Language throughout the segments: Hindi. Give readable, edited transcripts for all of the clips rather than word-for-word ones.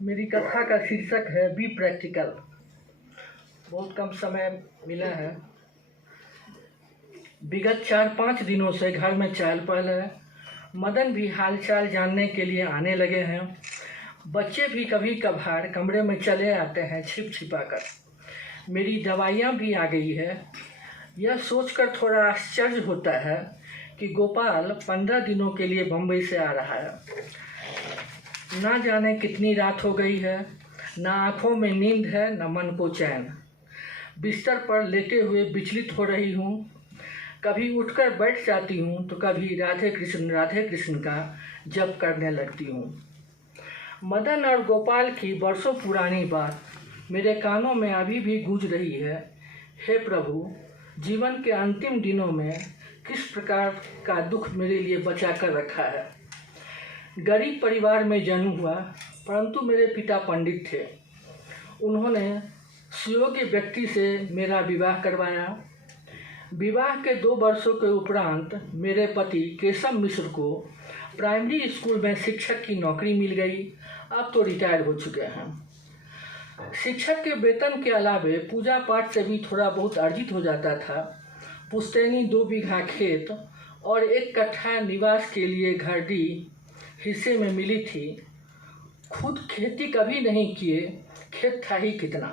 मेरी कथा का शीर्षक है बी प्रैक्टिकल। बहुत कम समय मिला है। विगत 4-5 दिनों से घर में चहल पहल है। मदन भी हालचाल जानने के लिए आने लगे हैं। बच्चे भी कभी कभार कमरे में चले आते हैं छिप छिपा कर। मेरी दवाइयाँ भी आ गई है। यह सोचकर थोड़ा आश्चर्य होता है कि गोपाल 15 दिनों के लिए बम्बई से आ रहा है। ना जाने कितनी रात हो गई है। ना आँखों में नींद है, न मन को चैन। बिस्तर पर लेटे हुए विचलित हो रही हूँ। कभी उठकर बैठ जाती हूँ तो कभी राधे कृष्ण का जप करने लगती हूँ। मदन और गोपाल की बरसों पुरानी बात मेरे कानों में अभी भी गूंज रही है। हे प्रभु, जीवन के अंतिम दिनों में किस प्रकार का दुख मेरे लिए बचा कर रखा है। गरीब परिवार में जन्म हुआ, परंतु मेरे पिता पंडित थे। उन्होंने सुयोग्य व्यक्ति से मेरा विवाह करवाया। विवाह के 2 वर्षों के उपरांत मेरे पति केशव मिश्र को प्राइमरी स्कूल में शिक्षक की नौकरी मिल गई। अब तो रिटायर हो चुके हैं। शिक्षक के वेतन के अलावे पूजा पाठ से भी थोड़ा बहुत अर्जित हो जाता था। पुश्तैनी 2 बीघा खेत और 1 कट्ठा निवास के लिए घरडी हिस्से में मिली थी। खुद खेती कभी नहीं किए, खेत था ही कितना,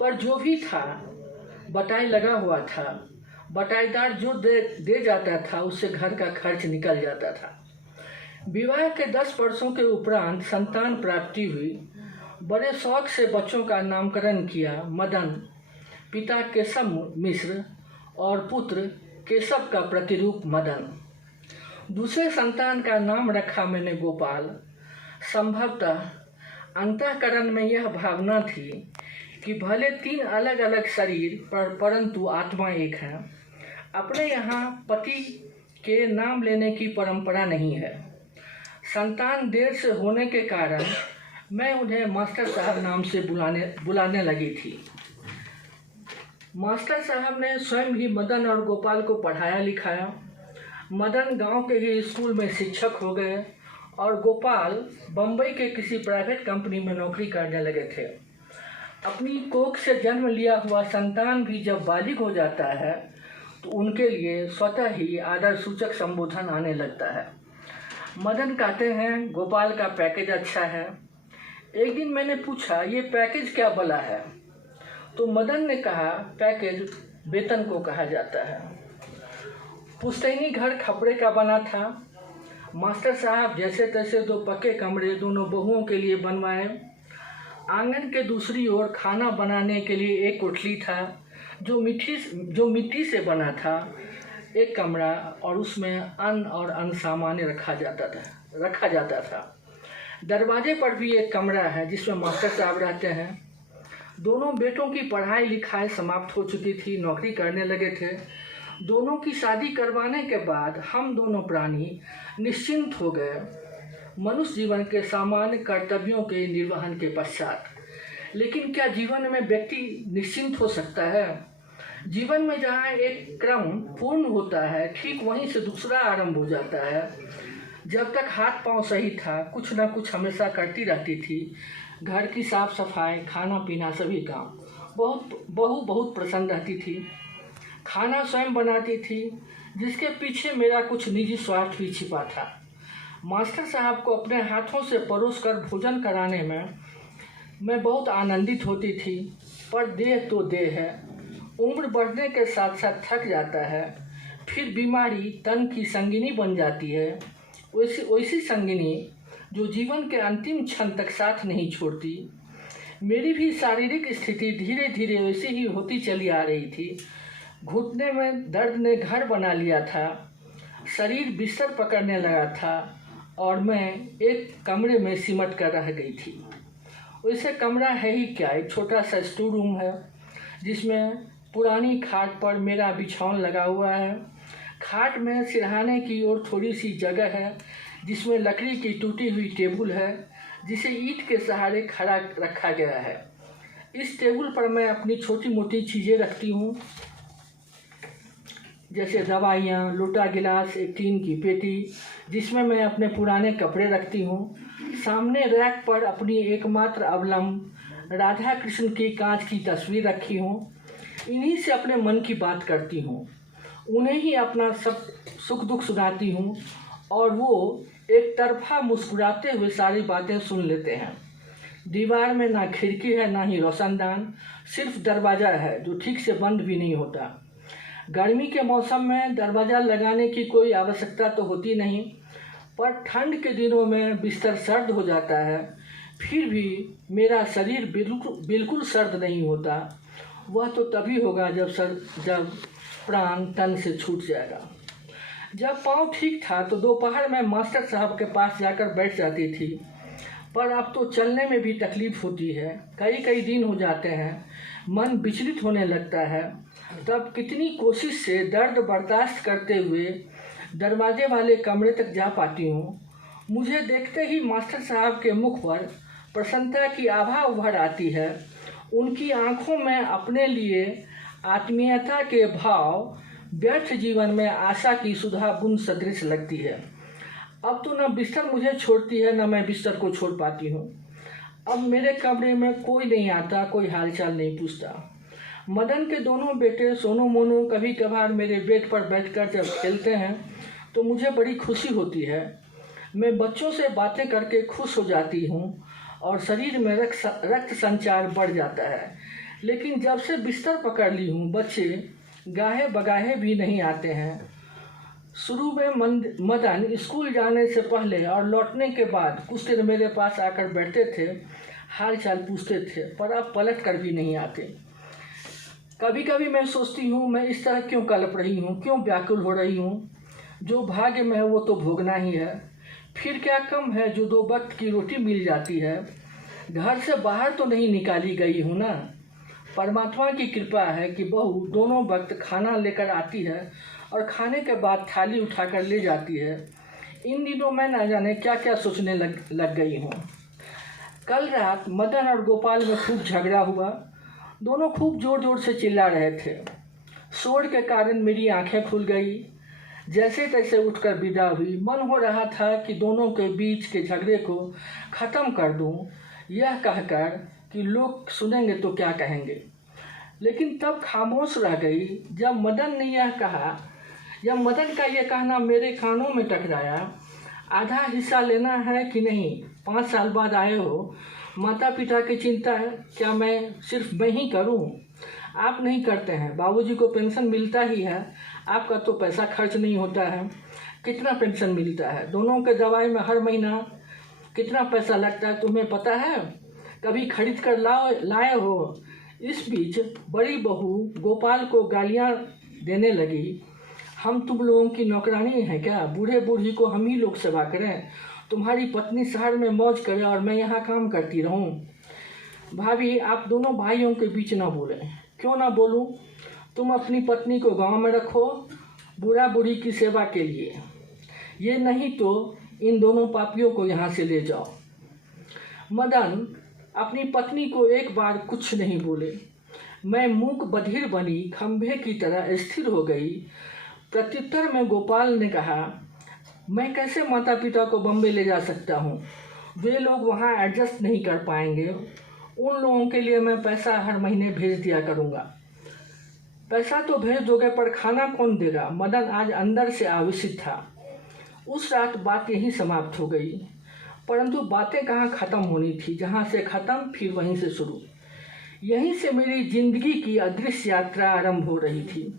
पर जो भी था बटाई लगा हुआ था। बटाईदार जो दे जाता था उससे घर का खर्च निकल जाता था। विवाह के 10 वर्षों के उपरांत संतान प्राप्ति हुई। बड़े शौक से बच्चों का नामकरण किया। मदन, पिता केशव मिश्र और पुत्र केशव का प्रतिरूप मदन। दूसरे संतान का नाम रखा मैंने गोपाल। संभवतः अंतःकरण में यह भावना थी कि भले 3 अलग अलग शरीर परंतु आत्मा एक है। अपने यहाँ पति के नाम लेने की परंपरा नहीं है। संतान देर से होने के कारण मैं उन्हें मास्टर साहब नाम से बुलाने लगी थी। मास्टर साहब ने स्वयं ही मदन और गोपाल को पढ़ाया लिखाया। मदन गांव के ही स्कूल में शिक्षक हो गए और गोपाल बम्बई के किसी प्राइवेट कंपनी में नौकरी करने लगे थे। अपनी कोख से जन्म लिया हुआ संतान भी जब बालिग हो जाता है तो उनके लिए स्वतः ही आदर सूचक संबोधन आने लगता है। मदन कहते हैं गोपाल का पैकेज अच्छा है। एक दिन मैंने पूछा, ये पैकेज क्या भला है? तो मदन ने कहा, पैकेज वेतन को कहा जाता है। पुश्तैनी घर खपड़े का बना था। मास्टर साहब जैसे तैसे 2 पक्के कमरे दोनों बहुओं के लिए बनवाए। आंगन के दूसरी ओर खाना बनाने के लिए 1 कोठली था जो मिट्टी से बना था। 1 कमरा और उसमें अन्न और अन्य सामान रखा जाता था। दरवाजे पर भी 1 कमरा है जिसमें मास्टर साहब रहते हैं। दोनों बेटों की पढ़ाई लिखाई समाप्त हो चुकी थी, नौकरी करने लगे थे। दोनों की शादी करवाने के बाद हम दोनों प्राणी निश्चिंत हो गए मनुष्य जीवन के सामान्य कर्तव्यों के निर्वहन के पश्चात। लेकिन क्या जीवन में व्यक्ति निश्चिंत हो सकता है? जीवन में जहाँ एक क्रम पूर्ण होता है, ठीक वहीं से दूसरा आरंभ हो जाता है। जब तक हाथ पांव सही था, कुछ न कुछ हमेशा करती रहती थी। घर की साफ सफाई, खाना पीना, सभी काम। बहू बहुत प्रसन्न रहती थी। खाना स्वयं बनाती थी, जिसके पीछे मेरा कुछ निजी स्वार्थ भी छिपा था। मास्टर साहब को अपने हाथों से परोस कर भोजन कराने में मैं बहुत आनंदित होती थी। पर देह तो देह है। उम्र बढ़ने के साथ साथ थक जाता है। फिर बीमारी तन की संगिनी बन जाती है। वैसी संगिनी जो जीवन के अंतिम क्षण तक साथ नहीं छोड़ती। मेरी भी शारीरिक स्थिति धीरे धीरे वैसी ही होती चली आ रही थी। घुटने में दर्द ने घर बना लिया था। शरीर बिस्तर पकड़ने लगा था और मैं एक कमरे में सिमट कर रह गई थी। वैसे कमरा है ही क्या, एक छोटा सा स्टोर रूम है जिसमें पुरानी खाट पर मेरा बिछावन लगा हुआ है। खाट में सिरहाने की ओर थोड़ी सी जगह है जिसमें लकड़ी की टूटी हुई टेबल है जिसे ईंट के सहारे खड़ा रखा गया है। इस टेबल पर मैं अपनी छोटी मोटी चीज़ें रखती हूँ, जैसे दवाइयाँ, लोटा गिलास, एक टीन की पेटी जिसमें मैं अपने पुराने कपड़े रखती हूँ। सामने रैक पर अपनी एकमात्र अवलंब राधा कृष्ण की कांच की तस्वीर रखी हूँ। इन्हीं से अपने मन की बात करती हूँ, उन्हें ही अपना सब सुख दुख सुनाती हूँ और वो एक तरफा मुस्कुराते हुए सारी बातें सुन लेते हैं। दीवार में ना खिड़की है ना ही रोशनदान, सिर्फ दरवाज़ा है जो ठीक से बंद भी नहीं होता। गर्मी के मौसम में दरवाज़ा लगाने की कोई आवश्यकता तो होती नहीं, पर ठंड के दिनों में बिस्तर सर्द हो जाता है। फिर भी मेरा शरीर बिल्कुल सर्द नहीं होता। वह तो तभी होगा जब प्राण तन से छूट जाएगा। जब पाँव ठीक था तो दोपहर में मास्टर साहब के पास जाकर बैठ जाती थी, पर अब तो चलने में भी तकलीफ़ होती है। कई दिन हो जाते हैं, मन विचलित होने लगता है। तब कितनी कोशिश से दर्द बर्दाश्त करते हुए दरवाजे वाले कमरे तक जा पाती हूँ। मुझे देखते ही मास्टर साहब के मुख पर प्रसन्नता की आभा उभर आती है। उनकी आंखों में अपने लिए आत्मीयता के भाव व्यर्थ जीवन में आशा की सुधा बूंद सदृश लगती है। अब तो न बिस्तर मुझे छोड़ती है न मैं बिस्तर को छोड़ पाती हूँ। अब मेरे कमरे में कोई नहीं आता, कोई हालचाल नहीं पूछता। मदन के दोनों बेटे सोनू मोनू कभी कभार मेरे बेड पर बैठकर जब खेलते हैं तो मुझे बड़ी खुशी होती है। मैं बच्चों से बातें करके खुश हो जाती हूँ और शरीर में रक्त संचार बढ़ जाता है। लेकिन जब से बिस्तर पकड़ ली हूँ, बच्चे गाहे बगाहे भी नहीं आते हैं। शुरू में मदन स्कूल जाने से पहले और लौटने के बाद कुछ देर मेरे पास आकर बैठते थे, हाल चाल पूछते थे, पर अब पलट कर भी नहीं आते। कभी कभी मैं सोचती हूँ, मैं इस तरह क्यों कलप रही हूँ, क्यों व्याकुल हो रही हूँ। जो भाग्य में है वो तो भोगना ही है। फिर क्या कम है जो 2 वक्त की रोटी मिल जाती है। घर से बाहर तो नहीं निकाली गई हूँ ना। परमात्मा की कृपा है कि बहू दोनों वक्त खाना लेकर आती है और खाने के बाद थाली उठाकर ले जाती है। इन दिनों मैं न जाने क्या क्या सोचने लग गई हूँ। कल रात मदन और गोपाल में खूब झगड़ा हुआ। दोनों खूब ज़ोर ज़ोर से चिल्ला रहे थे। शोर के कारण मेरी आंखें खुल गई। जैसे तैसे उठकर विदा हुई। मन हो रहा था कि दोनों के बीच के झगड़े को ख़त्म कर दूं, यह कहकर कि लोग सुनेंगे तो क्या कहेंगे। लेकिन तब खामोश रह गई जब मदन का यह कहना मेरे कानों में टकराया। आधा हिस्सा लेना है कि नहीं? 5 साल बाद आए हो, माता पिता की चिंता है, क्या मैं सिर्फ मैं ही करूं? आप नहीं करते हैं, बाबूजी को पेंशन मिलता ही है, आपका तो पैसा खर्च नहीं होता है। कितना पेंशन मिलता है? दोनों के दवाई में हर महीना कितना पैसा लगता है तुम्हें पता है? कभी खरीद कर लाए हो? इस बीच बड़ी बहू गोपाल को गालियां देने लगी। हम तुम लोगों की नौकरानी हैं क्या? बूढ़े बूढ़ी को हम ही लोग सेवा करें? तुम्हारी पत्नी शहर में मौज करे और मैं यहाँ काम करती रहूँ? भाभी, आप दोनों भाइयों के बीच ना बोलें। क्यों ना बोलूं? तुम अपनी पत्नी को गांव में रखो बूढ़ा बूढ़ी की सेवा के लिए। ये नहीं तो इन दोनों पापियों को यहाँ से ले जाओ। मदन अपनी पत्नी को एक बार कुछ नहीं बोले। मैं मूक बधिर बनी खंभे की तरह स्थिर हो गई। प्रत्युत्तर में गोपाल ने कहा, मैं कैसे माता पिता को बम्बई ले जा सकता हूँ? वे लोग वहाँ एडजस्ट नहीं कर पाएंगे। उन लोगों के लिए मैं पैसा हर महीने भेज दिया करूँगा। पैसा तो भेज दोगे, पर खाना कौन देगा? मदन आज अंदर से आवेशित था। उस रात बात यहीं समाप्त हो गई, परंतु बातें कहाँ ख़त्म होनी थी। जहाँ से ख़त्म फिर वहीं से शुरू। यहीं से मेरी जिंदगी की अदृश्य यात्रा आरंभ हो रही थी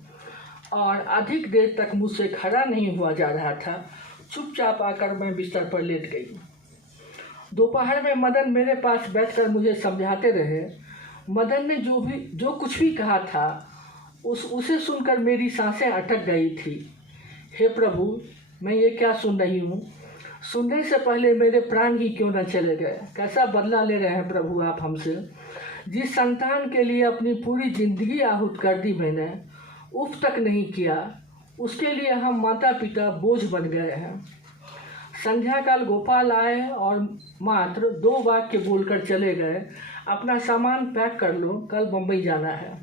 और अधिक देर तक मुझसे खड़ा नहीं हुआ जा रहा था। चुपचाप आकर मैं बिस्तर पर लेट गई। दोपहर में मदन मेरे पास बैठकर मुझे समझाते रहे। मदन ने जो कुछ भी कहा था उसे सुनकर मेरी सांसें अटक गई थी। हे प्रभु, मैं ये क्या सुन रही हूँ? सुनने से पहले मेरे प्राण ही क्यों न चले गए। कैसा बदला ले रहे हैं प्रभु आप हमसे। जिस संतान के लिए अपनी पूरी जिंदगी आहूत कर दी मैंने, उफ तक नहीं किया, उसके लिए हम माता पिता बोझ बन गए हैं। संध्या काल गोपाल आए और मात्र 2 वाक्य बोलकर चले गए, अपना सामान पैक कर लो, कल बम्बई जाना है।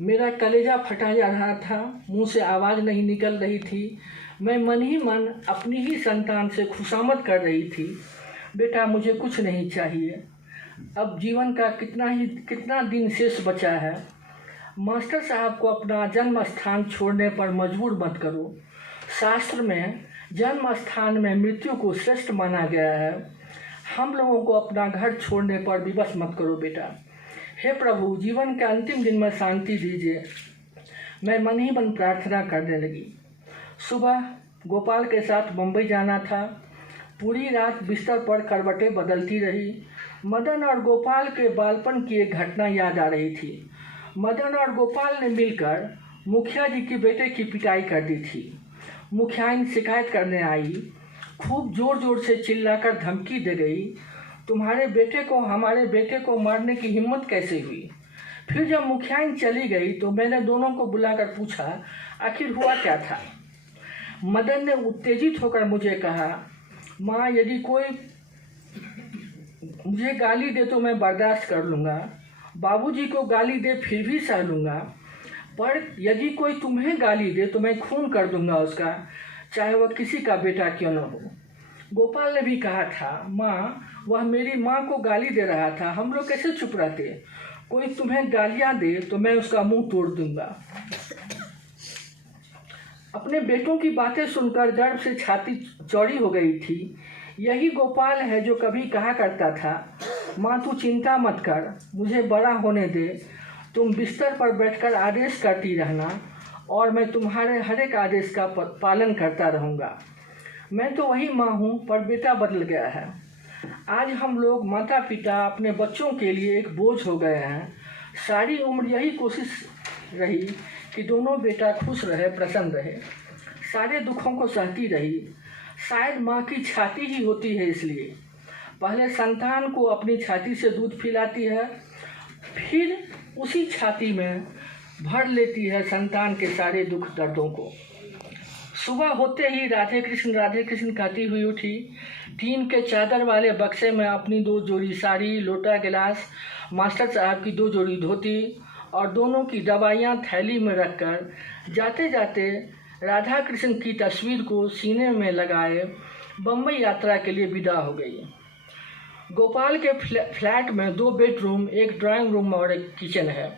मेरा कलेजा फटा जा रहा था, मुंह से आवाज़ नहीं निकल रही थी। मैं मन ही मन अपनी ही संतान से खुशामद कर रही थी। बेटा मुझे कुछ नहीं चाहिए, अब जीवन का कितना दिन शेष बचा है। मास्टर साहब को अपना जन्म स्थान छोड़ने पर मजबूर मत करो। शास्त्र में जन्म स्थान में मृत्यु को श्रेष्ठ माना गया है। हम लोगों को अपना घर छोड़ने पर विवश मत करो बेटा। हे प्रभु, जीवन के अंतिम दिन में शांति दीजिए। मैं मन ही मन प्रार्थना करने लगी। सुबह गोपाल के साथ मुंबई जाना था। पूरी रात बिस्तर पर करवटें बदलती रही। मदन और गोपाल के बालपन की एक घटना याद आ रही थी। मदन और गोपाल ने मिलकर मुखिया जी के बेटे की पिटाई कर दी थी। मुखियाइन शिकायत करने आई, खूब जोर जोर से चिल्लाकर धमकी दे गई, तुम्हारे बेटे को हमारे बेटे को मारने की हिम्मत कैसे हुई। फिर जब मुखियाइन चली गई तो मैंने दोनों को बुलाकर पूछा आखिर हुआ क्या था। मदन ने उत्तेजित होकर मुझे कहा, माँ यदि कोई मुझे गाली दे तो मैं बर्दाश्त कर लूँगा, बाबूजी को गाली दे फिर भी सह लूँगा, पर यदि कोई तुम्हें गाली दे तो मैं खून कर दूँगा उसका, चाहे वह किसी का बेटा क्यों न हो। गोपाल ने भी कहा था, माँ वह मेरी माँ को गाली दे रहा था, हम लोग कैसे चुप रहते। कोई तुम्हें गालियाँ दे तो मैं उसका मुंह तोड़ दूँगा। अपने बेटों की बातें सुनकर गर्व से छाती चौड़ी हो गई थी। यही गोपाल है जो कभी कहा करता था, माँ तू चिंता मत कर, मुझे बड़ा होने दे, तुम बिस्तर पर बैठकर आदेश करती रहना और मैं तुम्हारे हर एक आदेश का पालन करता रहूँगा। मैं तो वही माँ हूँ, पर बेटा बदल गया है। आज हम लोग माता पिता अपने बच्चों के लिए एक बोझ हो गए हैं। सारी उम्र यही कोशिश रही कि दोनों बेटा खुश रहे, प्रसन्न रहे, सारे दुखों को सहती रही। शायद माँ की छाती ही होती है, इसलिए पहले संतान को अपनी छाती से दूध पिलाती है, फिर उसी छाती में भर लेती है संतान के सारे दुख दर्दों को। सुबह होते ही राधे कृष्ण कहती हुई उठी। टीन के चादर वाले बक्से में अपनी 2 जोड़ी साड़ी, लोटा, गिलास, मास्टर साहब की 2 जोड़ी धोती और दोनों की दवाइयाँ थैली में रखकर जाते जाते राधा कृष्ण की तस्वीर को सीने में लगाए बम्बई यात्रा के लिए विदा हो गई। गोपाल के फ्लैट में 2 बेडरूम, एक ड्राइंग रूम और एक किचन है।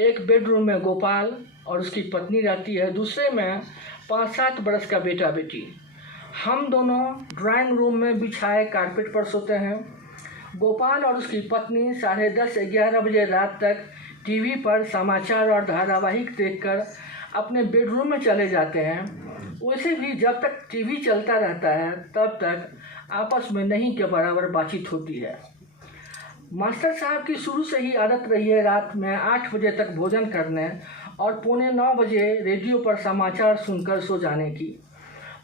एक बेडरूम में गोपाल और उसकी पत्नी रहती है, दूसरे में 5-7 बरस का बेटा बेटी। हम दोनों ड्राइंग रूम में बिछाए कारपेट पर सोते हैं। गोपाल और उसकी पत्नी 10:30-11 बजे रात तक टीवी पर समाचार और धारावाहिक देखकर अपने बेडरूम में चले जाते हैं। वैसे भी जब तक टीवी चलता रहता है तब तक आपस में नहीं के बराबर बातचीत होती है। मास्टर साहब की शुरू से ही आदत रही है रात में 8 बजे तक भोजन करने और 8:45 बजे रेडियो पर समाचार सुनकर सो जाने की।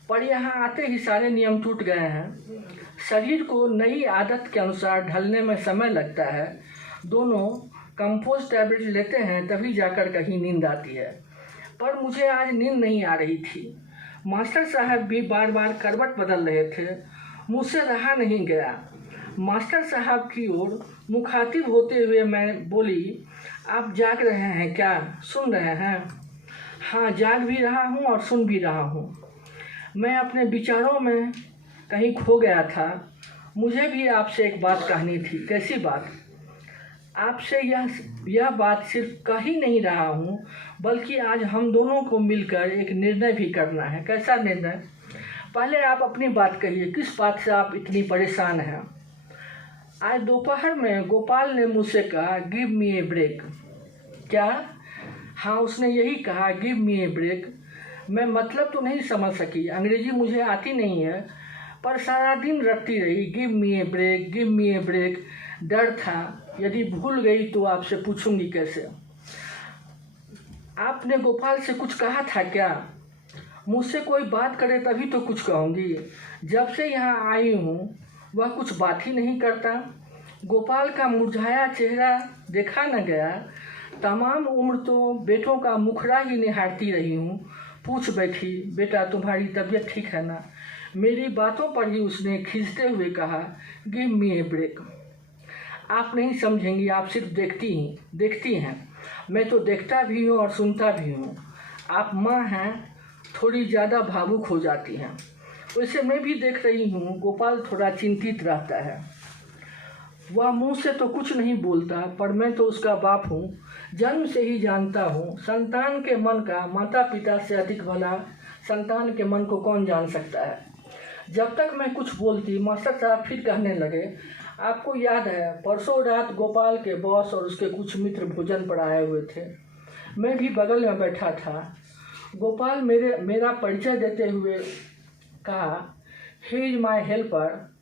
पर यहाँ आते ही सारे नियम टूट गए हैं। शरीर को नई आदत के अनुसार ढलने में समय लगता है। दोनों कंपोज टैबलेट लेते हैं तभी जाकर कहीं नींद आती है, पर मुझे आज नींद नहीं आ रही थी। मास्टर साहब भी बार बार करवट बदल रहे थे, मुझसे रहा नहीं गया। मास्टर साहब की ओर मुखातिब होते हुए मैं बोली, आप जाग रहे हैं क्या, सुन रहे हैं। हाँ, जाग भी रहा हूँ और सुन भी रहा हूँ। मैं अपने विचारों में कहीं खो गया था। मुझे भी आपसे एक बात कहनी थी। कैसी बात? आपसे यह बात सिर्फ कह ही नहीं रहा हूँ, बल्कि आज हम दोनों को मिलकर एक निर्णय भी करना है। कैसा निर्णय? पहले आप अपनी बात कहिए, किस बात से आप इतनी परेशान हैं? आज दोपहर में गोपाल ने मुझसे कहा, गिव मी ए ब्रेक। क्या? हाँ, उसने यही कहा, गिव मी ए ब्रेक। मैं मतलब तो नहीं समझ सकी, अंग्रेजी मुझे आती नहीं है, पर सारा दिन रटती रही, गिव मी ए ब्रेक, गिव मी ए ब्रेक। डर था यदि भूल गई तो आपसे पूछूंगी कैसे। आपने गोपाल से कुछ कहा था क्या? मुझसे कोई बात करे तभी तो कुछ कहूँगी। जब से यहाँ आई हूँ वह कुछ बात ही नहीं करता। गोपाल का मुरझाया चेहरा देखा न गया। तमाम उम्र तो बेटों का मुखड़ा ही निहारती रही हूँ। पूछ बैठी, बेटा तुम्हारी तबीयत ठीक है ना? मेरी बातों पर ही उसने खींचते हुए कहा, गिव मी ए ब्रेक। आप नहीं समझेंगी, आप सिर्फ देखती हैं। मैं तो देखता भी हूँ और सुनता भी हूँ। आप माँ हैं, थोड़ी ज़्यादा भावुक हो जाती हैं। वैसे मैं भी देख रही हूँ गोपाल थोड़ा चिंतित रहता है। वह मुंह से तो कुछ नहीं बोलता, पर मैं तो उसका बाप हूँ, जन्म से ही जानता हूँ संतान के मन का माता पिता से अधिक भला संतान के मन को कौन जान सकता है। जब तक मैं कुछ बोलती, मास्टर साहब फिर कहने लगे, आपको याद है परसों रात गोपाल के बॉस और उसके कुछ मित्र भोजन पर आए हुए थे। मैं भी बगल में बैठा था। गोपाल मेरा परिचय देते हुए कहा, he is my helper,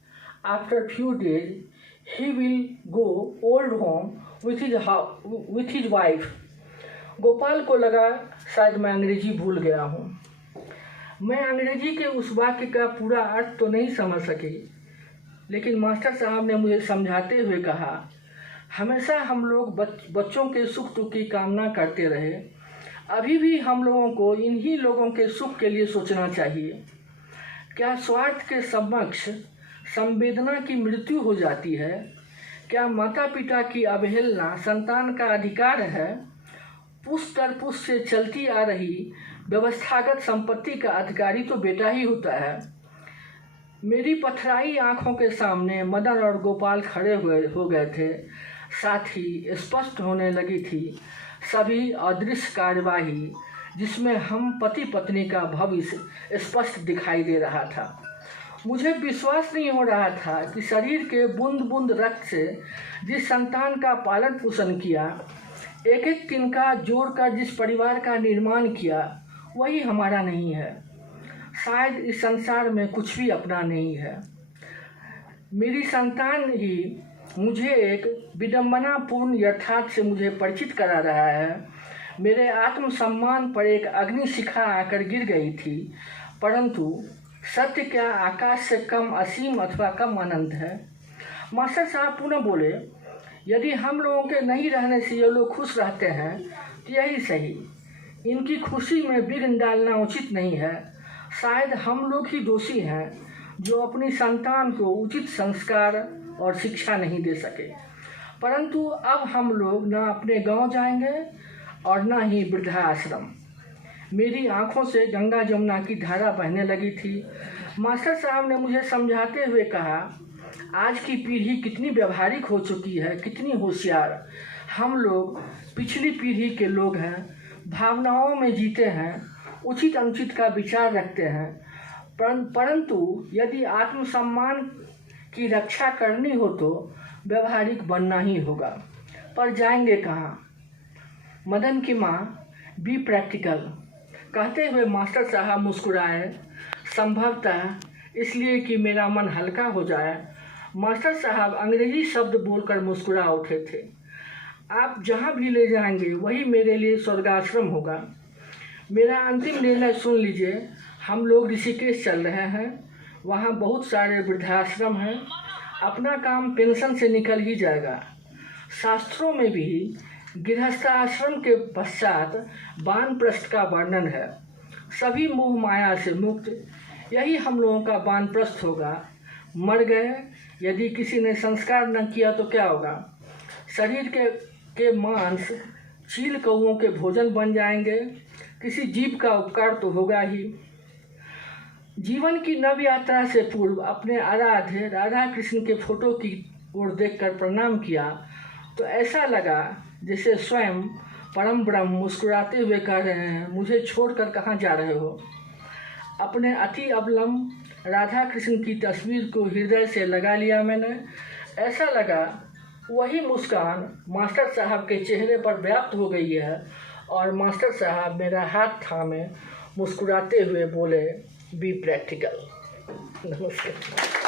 after few days he will go old home with his wife। Gopal को लगा शायद मैं अंग्रेजी भूल गया हूँ। मैं अंग्रेजी के उस वाक्य का पूरा अर्थ तो नहीं समझ सकी, लेकिन मास्टर साहब ने मुझे समझाते हुए कहा, हमेशा हम लोग बच्चों के सुख दुख की कामना करते रहे। अभी भी हम लोगों को इन्हीं लोगों के सुख के लिए सोचना चाहिए। क्या स्वार्थ के समक्ष संवेदना की मृत्यु हो जाती है? क्या माता पिता की अवहेलना संतान का अधिकार है? पुष्ट दर पुष्ट से चलती आ रही व्यवस्थागत संपत्ति का अधिकारी तो बेटा ही होता है। मेरी पथराई आंखों के सामने मदन और गोपाल खड़े हो गए थे। साथ ही स्पष्ट होने लगी थी सभी अदृश्य कार्यवाही, जिसमें हम पति पत्नी का भविष्य स्पष्ट दिखाई दे रहा था। मुझे विश्वास नहीं हो रहा था कि शरीर के बूंद बूंद रक्त से जिस संतान का पालन पोषण किया, एक एक तिनका जोड़कर जिस परिवार का निर्माण किया, वही हमारा नहीं है। शायद इस संसार में कुछ भी अपना नहीं है। मेरी संतान ही मुझे एक विडंबनापूर्ण यथार्थ से मुझे परिचित करा रहा है। मेरे आत्मसम्मान पर एक अग्निशिखा आकर गिर गई थी, परंतु सत्य क्या आकाश से कम असीम अथवा कम अनंत है? मास्टर साहब पुनः बोले, यदि हम लोगों के नहीं रहने से ये लोग खुश रहते हैं तो यही सही। इनकी खुशी में विघ्न डालना उचित नहीं है। शायद हम लोग ही दोषी हैं जो अपनी संतान को उचित संस्कार और शिक्षा नहीं दे सके। परंतु अब हम लोग न अपने गांव जाएंगे और न ही वृद्धाश्रम। मेरी आंखों से गंगा जमुना की धारा बहने लगी थी। मास्टर साहब ने मुझे समझाते हुए कहा, आज की पीढ़ी कितनी व्यवहारिक हो चुकी है, कितनी होशियार। हम लोग पिछली पीढ़ी के लोग हैं, भावनाओं में जीते हैं, उचित अनुचित का विचार रखते हैं, परंतु यदि आत्मसम्मान की रक्षा करनी हो तो व्यवहारिक बनना ही होगा। पर जाएंगे कहाँ? मदन की माँ, बी प्रैक्टिकल, कहते हुए मास्टर साहब मुस्कुराए, संभवतः इसलिए कि मेरा मन हल्का हो जाए। मास्टर साहब अंग्रेजी शब्द बोलकर मुस्कुरा उठे थे। आप जहाँ भी ले जाएंगे वही मेरे लिए स्वर्गाश्रम होगा। मेरा अंतिम निर्णय सुन लीजिए। हम लोग ऋषिकेश चल रहे हैं, वहाँ बहुत सारे वृद्धाश्रम हैं। अपना काम पेंशन से निकल ही जाएगा। शास्त्रों में भी गृहस्थाश्रम के पश्चात वानप्रस्थ का वर्णन है। सभी मोह माया से मुक्त, यही हम लोगों का वानप्रस्थ होगा। मर गए, यदि किसी ने संस्कार न किया तो क्या होगा? शरीर के मांस चील कौओं के भोजन बन जाएंगे। किसी जीव का उपकार तो होगा ही। जीवन की नव यात्रा से पूर्व अपने आराध्य राधा कृष्ण के फोटो की ओर देखकर प्रणाम किया तो ऐसा लगा जैसे स्वयं परम ब्रह्म मुस्कुराते हुए कह रहे हैं, मुझे छोड़कर कहाँ जा रहे हो? अपने अति अवलम राधा कृष्ण की तस्वीर को हृदय से लगा लिया मैंने। ऐसा लगा वही मुस्कान मास्टर साहब के चेहरे पर व्याप्त हो गई है और मास्टर साहब मेरा हाथ थामे मुस्कुराते हुए बोले, बी प्रैक्टिकल। नमस्कार।